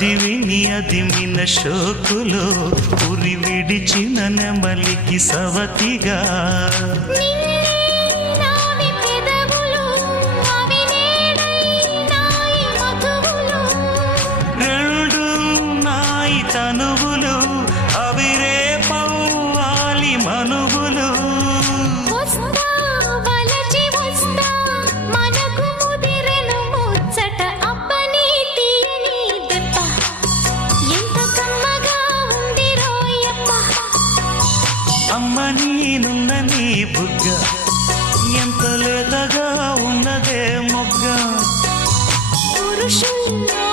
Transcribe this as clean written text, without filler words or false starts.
అది విని అదిమిన శోకులో ఉరి విడిచిన నెమలికి సవతిగా రెండు నాయి తనువులు అవి రేపవ్వాలి మనువులు అమ్మ నేనున్న నీ బుగ్గ ఎంత లేతగా ఉన్నదే మొగ్గ పురుషుల్లో